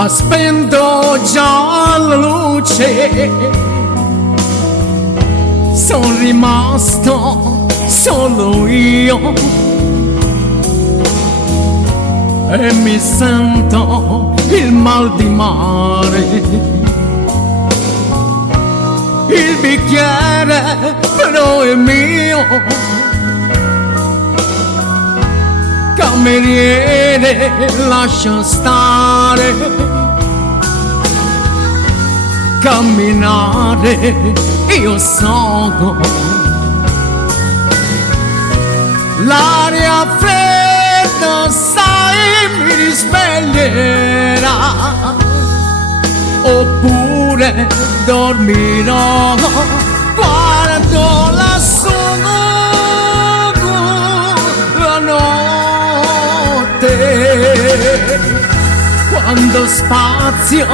ha spento già la luce, sono rimasto solo io e mi sento il mal di mare. Il bicchiere però è mio, cameriere lascia stare, camminare io sono, l'aria fredda sai mi risveglierà, oppure dormirò guardo lassù la notte, quando spazio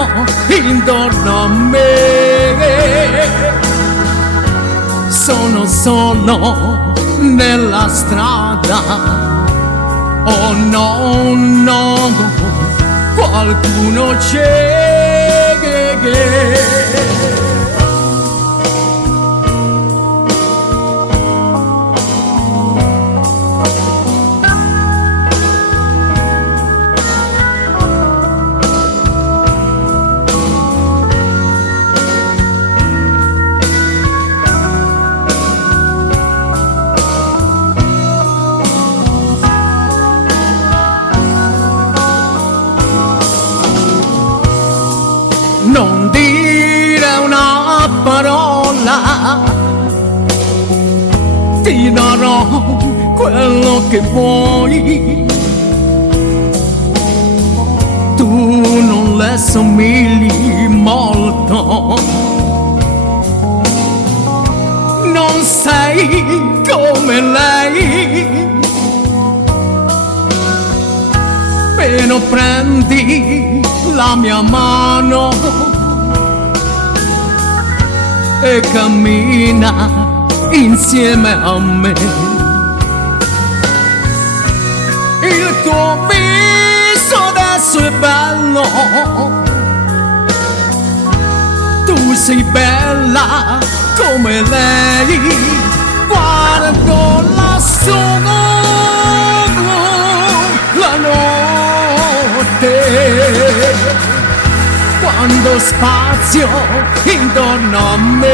intorno a me, sono solo nella strada. Oh no, no, qualcuno c'è non dire una parola, ti darò quello che vuoi. Tu non le somigli molto, non sei come lei, però prendi la mia mano e cammina insieme a me. Il tuo viso adesso è bello, tu sei bella come lei, guardo lassù la notte, quando spazio intorno a me,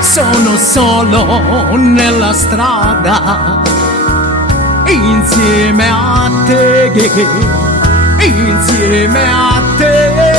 sono solo nella strada insieme a te, insieme a te.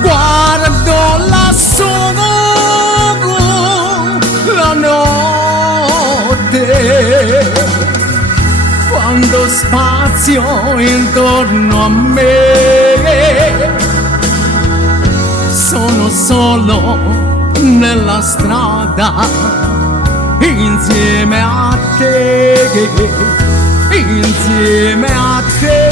Guardo lassù la notte, quando spazio intorno a me, sono solo nella strada insieme a te, insieme a te.